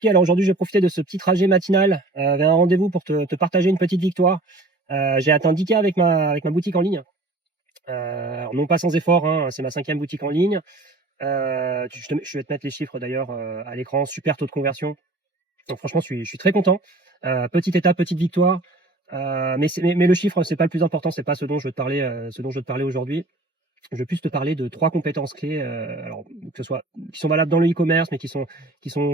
Ok, alors aujourd'hui, je vais profiter de ce petit trajet matinal vers un rendez-vous pour te partager une petite victoire. J'ai atteint 10K avec ma boutique en ligne. Alors non pas sans effort, hein, c'est ma 5e boutique en ligne. Je vais te mettre les chiffres d'ailleurs à l'écran. Super taux de conversion. Donc franchement, je suis très content. Petite étape, petite victoire. Mais le chiffre, c'est pas le plus important. C'est pas ce dont je veux te parler, ce dont je veux te parler aujourd'hui. Je vais plus te parler de 3 compétences clés, alors que ce soit qui sont valables dans le e-commerce, mais qui sont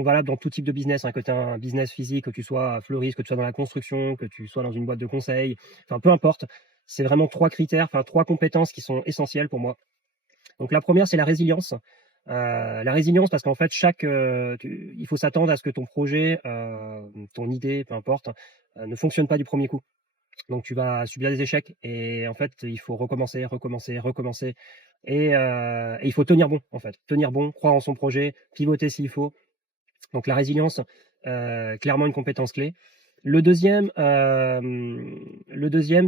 valables dans tout type de business, hein, que tu aies un business physique, que tu sois fleuriste, que tu sois dans la construction, que tu sois dans une boîte de conseil, enfin peu importe. C'est vraiment 3 critères, enfin 3 compétences qui sont essentielles pour moi. Donc la première, c'est la résilience. La résilience parce qu'en fait il faut s'attendre à ce que ton projet, ton idée, peu importe, ne fonctionne pas du premier coup. Donc tu vas subir des échecs et en fait, il faut recommencer, recommencer, recommencer et il faut tenir bon, en fait. Tenir bon, croire en son projet, pivoter s'il faut. Donc la résilience, clairement une compétence clé. Le deuxième,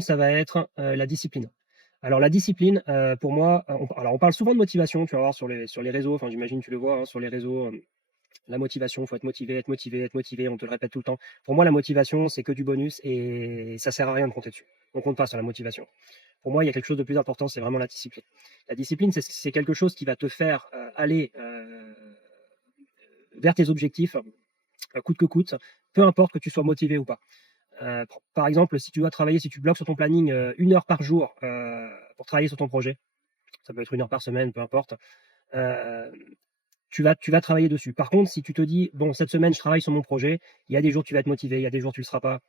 ça va être, la discipline. Alors la discipline, pour moi, on parle souvent de motivation, tu vas voir sur les réseaux, enfin j'imagine tu le vois, hein, sur les réseaux, la motivation, il faut être motivé, être motivé, être motivé, on te le répète tout le temps. Pour moi, la motivation, c'est que du bonus et ça sert à rien de compter dessus. On compte pas sur la motivation. Pour moi, il y a quelque chose de plus important, c'est vraiment la discipline. La discipline, c'est quelque chose qui va te faire aller vers tes objectifs, coûte que coûte, peu importe que tu sois motivé ou pas. Par exemple, si tu dois travailler, si tu bloques sur ton planning 1 heure par jour pour travailler sur ton projet, ça peut être 1 heure par semaine, peu importe, euh, tu vas travailler dessus. Par contre, si tu te dis, bon, cette semaine, je travaille sur mon projet, il y a des jours, tu vas être motivé, il y a des jours, tu ne le seras pas.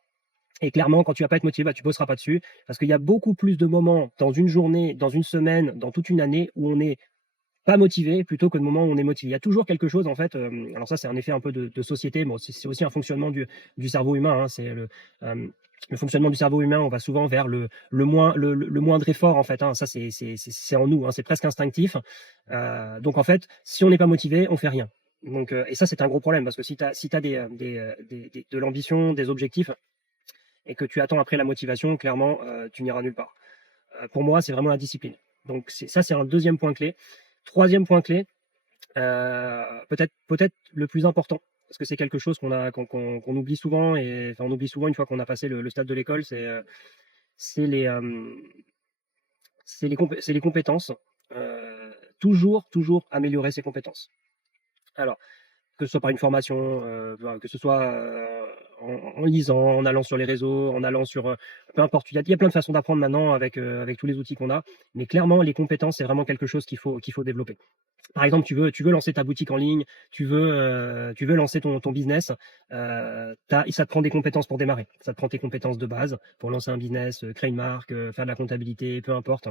Et clairement, quand tu vas pas être motivé, bah, tu bosseras pas dessus. Parce qu'il y a beaucoup plus de moments dans une journée, dans une semaine, dans toute une année où on n'est pas motivé plutôt que de moments où on est motivé. Il y a toujours quelque chose, en fait. Alors, ça, c'est un effet un peu de société, mais c'est aussi un fonctionnement du cerveau humain, hein. C'est le fonctionnement du cerveau humain. On va souvent vers le moindre effort, en fait, hein. Ça, c'est en nous, hein. C'est presque instinctif. Donc, en fait, si on n'est pas motivé, on fait rien. Donc, et ça, c'est un gros problème parce que si t'as de l'ambition, des objectifs, et que tu attends après la motivation, clairement, tu n'iras nulle part. Pour moi, c'est vraiment la discipline. Donc ça, c'est un deuxième point clé. Troisième point clé, peut-être le plus important, parce que c'est quelque chose qu'on oublie souvent, et enfin, on oublie souvent une fois qu'on a passé le stade de l'école, c'est les compétences. Toujours améliorer ses compétences. Alors, que ce soit par une formation, que ce soit en lisant, en allant sur les réseaux, en allant sur, peu importe. Il y a plein de façons d'apprendre maintenant avec tous les outils qu'on a. Mais clairement, les compétences, c'est vraiment quelque chose qu'il faut développer. Par exemple, tu veux lancer ta boutique en ligne, tu veux lancer ton business, ça te prend des compétences pour démarrer. Ça te prend tes compétences de base pour lancer un business, créer une marque, faire de la comptabilité, peu importe.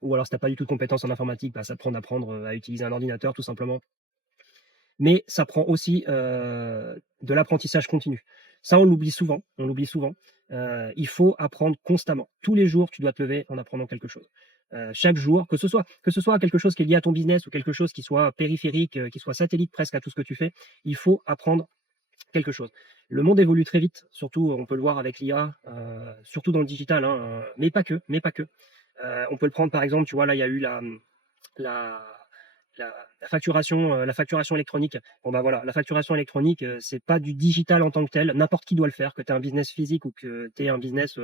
Ou alors, si tu n'as pas du tout de compétences en informatique, bah, ça te prend d'apprendre à utiliser un ordinateur, tout simplement. Mais ça prend aussi de l'apprentissage continu. Ça, on l'oublie souvent. On l'oublie souvent. Il faut apprendre constamment. Tous les jours, tu dois te lever en apprenant quelque chose. Chaque jour, que ce soit quelque chose qui est lié à ton business ou quelque chose qui soit périphérique, qui soit satellite presque à tout ce que tu fais, il faut apprendre quelque chose. Le monde évolue très vite, surtout on peut le voir avec l'IA, surtout dans le digital, hein, mais pas que, mais pas que. On peut le prendre par exemple, tu vois, là il y a eu la, la facturation électronique. Bon bah voilà, la facturation électronique, c'est pas du digital en tant que tel. N'importe qui doit le faire, que tu aies un business physique ou que tu aies un business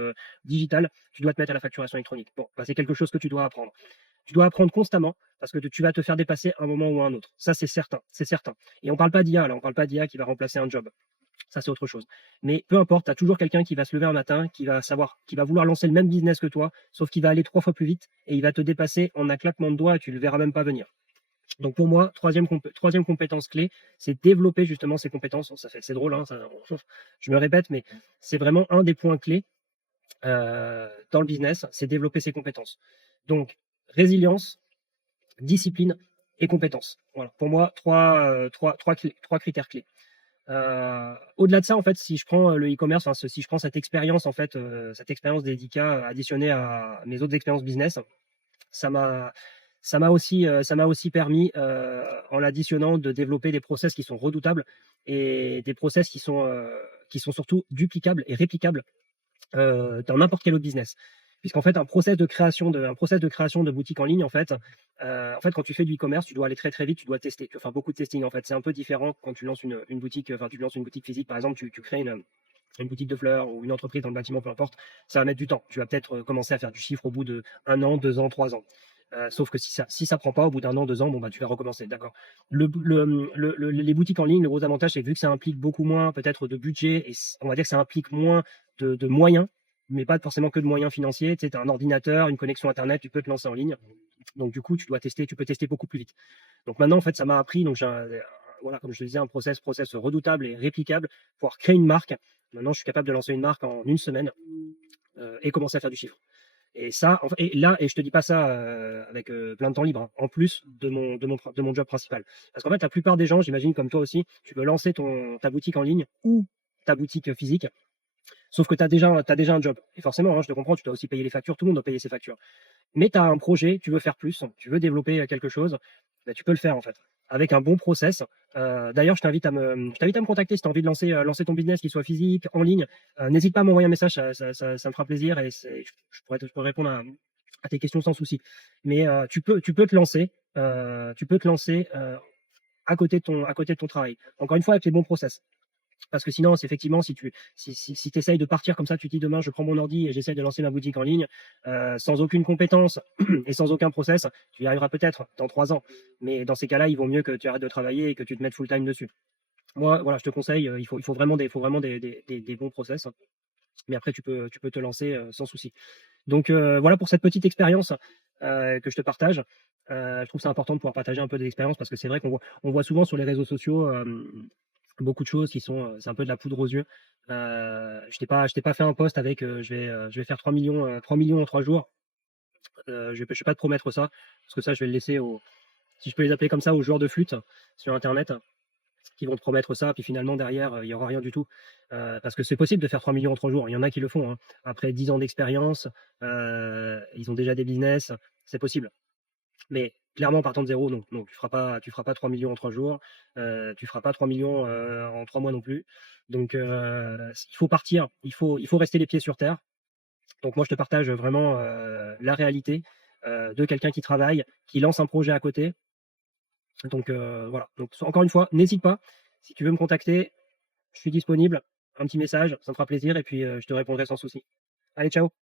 digital, tu dois te mettre à la facturation électronique. Bon, bah, c'est quelque chose que tu dois apprendre. Tu dois apprendre constamment parce que tu vas te faire dépasser un moment ou un autre. Ça, c'est certain, c'est certain. Et on parle pas d'IA, là, on parle pas d'IA qui va remplacer un job. Ça, c'est autre chose. Mais peu importe, tu as toujours quelqu'un qui va se lever un matin, qui va vouloir lancer le même business que toi, sauf qu'il va aller 3 fois plus vite et il va te dépasser en un claquement de doigts et tu le verras même pas venir. Donc pour moi, troisième compétence clé, c'est développer justement ces compétences. C'est drôle, hein, je me répète, mais c'est vraiment un des points clés dans le business, c'est développer ses compétences. Donc résilience, discipline et compétences. Voilà. Pour moi, trois critères clés. Au-delà de ça, en fait, si je prends le e-commerce, enfin, si je prends cette expérience, en fait, cette expérience des 10K additionnée à mes autres expériences business, ça m'a ça m'a aussi permis, en l'additionnant, de développer des process qui sont redoutables et des process qui sont surtout duplicables et réplicables dans n'importe quel autre business. Puisqu'en fait, un process de création de boutique en ligne, en fait, quand tu fais du e-commerce, tu dois aller très, très vite, tu dois tester. Tu dois faire beaucoup de testing, en fait. C'est un peu différent quand tu lances une boutique, enfin, tu lances une boutique physique, par exemple, tu crées une boutique de fleurs ou une entreprise dans le bâtiment, peu importe, ça va mettre du temps. Tu vas peut-être commencer à faire du chiffre au bout de 1 an, 2 ans, 3 ans. Sauf que si ça prend pas au bout d'1 an, 2 ans, bon, bah, tu vas recommencer, d'accord. Les boutiques en ligne, le gros avantage, c'est que vu que ça implique beaucoup moins peut-être de budget et on va dire que ça implique moins de moyens, mais pas forcément que de moyens financiers. Tu sais, as un ordinateur, une connexion internet, tu peux te lancer en ligne. Donc du coup, tu peux tester beaucoup plus vite. Donc maintenant, en fait, ça m'a appris, donc voilà, comme je te disais, un process redoutable et réplicable pour créer une marque. Maintenant, je suis capable de lancer une marque en 1 semaine et commencer à faire du chiffre. Et ça, et je te dis pas ça avec plein de temps libre, hein, en plus de mon job principal. Parce qu'en fait, la plupart des gens, j'imagine comme toi aussi, tu veux lancer ta boutique en ligne ou ta boutique physique, sauf que tu as déjà un job. Et forcément, hein, je te comprends, tu dois aussi payer les factures, tout le monde doit payer ses factures. Mais tu as un projet, tu veux faire plus, tu veux développer quelque chose, bah, tu peux le faire en fait. Avec un bon process. D'ailleurs, je t'invite à me contacter si tu as envie de lancer ton business, qu'il soit physique, en ligne. N'hésite pas à m'envoyer un message, ça me fera plaisir et je pourrais répondre à tes questions sans souci. Mais tu peux te lancer, à côté de ton travail. Encore une fois, avec les bons process. Parce que sinon, c'est effectivement, si tu essayes de partir comme ça, tu te dis demain, je prends mon ordi et j'essaye de lancer ma boutique en ligne, sans aucune compétence et sans aucun process, tu y arriveras peut-être dans 3 ans. Mais dans ces cas-là, il vaut mieux que tu arrêtes de travailler et que tu te mettes full time dessus. Moi, voilà, je te conseille, il faut vraiment des bons process. Mais après, tu peux te lancer sans souci. Donc voilà pour cette petite expérience que je te partage. Je trouve ça important de pouvoir partager un peu des expériences parce que c'est vrai on voit souvent sur les réseaux sociaux beaucoup de choses qui sont, c'est un peu de la poudre aux yeux. Je t'ai pas fait un post avec je vais faire 3 millions en 3 jours. Je vais pas te promettre ça, parce que ça, je vais le laisser si je peux les appeler comme ça, aux joueurs de flûte sur Internet, qui vont te promettre ça, puis finalement derrière, il y aura rien du tout. Parce que c'est possible de faire 3 millions en 3 jours. Il y en a qui le font, hein. Après 10 ans d'expérience, ils ont déjà des business, c'est possible. Mais clairement, partant de zéro, non, non, tu feras pas 3 millions en 3 jours, tu feras pas 3 millions en 3 mois non plus. Donc, il faut partir, il faut rester les pieds sur terre. Donc moi, je te partage vraiment la réalité de quelqu'un qui travaille, qui lance un projet à côté. Donc voilà. Donc encore une fois, n'hésite pas. Si tu veux me contacter, je suis disponible. Un petit message, ça me fera plaisir et puis je te répondrai sans souci. Allez, ciao.